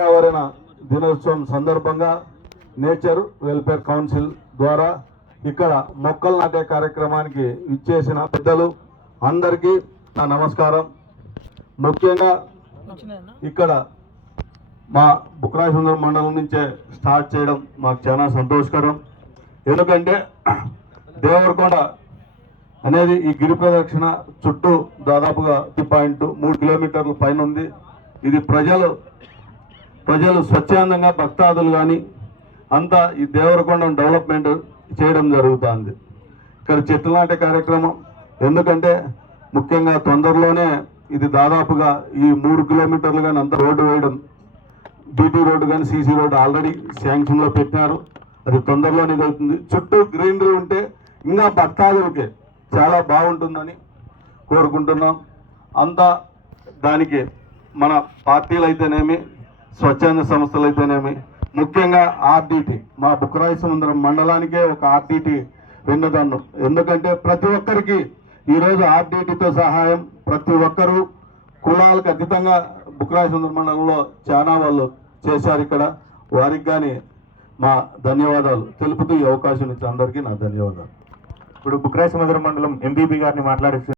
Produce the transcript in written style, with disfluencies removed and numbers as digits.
పర్యావరణ దినోత్సవం సందర్భంగా నేచర్ వెల్ఫేర్ కౌన్సిల్ ద్వారా ఇక్కడ మొక్కలు నాటే కార్యక్రమానికి ఇచ్చేసిన పెద్దలు అందరికీ నా నమస్కారం. ముఖ్యంగా ఇక్కడ మా బుక్రాయ సుందరం మండలం నుంచే స్టార్ట్ చేయడం మాకు చాలా సంతోషకరం. ఎందుకంటే దేవరకొండ అనేది ఈ గిరి ప్రదక్షిణ చుట్టూ దాదాపుగా 3 కిలోమీటర్ల పైన ఉంది. ఇది ప్రజలు స్వచ్ఛందంగా భక్తాదులు కానీ అంతా ఈ దేవరకొండను డెవలప్మెంట్ చేయడం జరుగుతుంది. ఇక్కడ చెట్లు నాటే కార్యక్రమం ఎందుకంటే ముఖ్యంగా తొందరలోనే ఇది దాదాపుగా ఈ 3 కిలోమీటర్లు కానీ అంత రోడ్డు వేయడం, బీటీ రోడ్డు కానీ సీసీ రోడ్డు ఆల్రెడీ శాంక్షన్లో పెట్టినారు. అది తొందరలోనే అవుతుంది. చుట్టూ గ్రీనరీ ఉంటే ఇంకా భక్తాదులకి చాలా బాగుంటుందని కోరుకుంటున్నాం. అంతా దానికి మన పార్టీలు అయితేనేమి, స్వచ్ఛంద సంస్థలు అయితేనేమి, ముఖ్యంగా ఆర్డిటి మా బుక్రాయ సుందరం మండలానికే ఒక ఆర్డిటి వెన్నుదన్ను. ఎందుకంటే ప్రతి ఒక్కరికి ఈరోజు ఆర్డిటితో సహాయం ప్రతి ఒక్కరూ కులాలకు అతీతంగా బుక్రాయ సుందరం మండలంలో చాలా వాళ్ళు చేశారు. ఇక్కడ వారికి కానీ మా ధన్యవాదాలు తెలుపుతూ ఈ అవకాశం ఇచ్చిన అందరికీ నా ధన్యవాదాలు. ఇప్పుడు బుక్రాయ సుందరం మండలం ఎంపీపీ గారిని మాట్లాడిస్తున్నారు.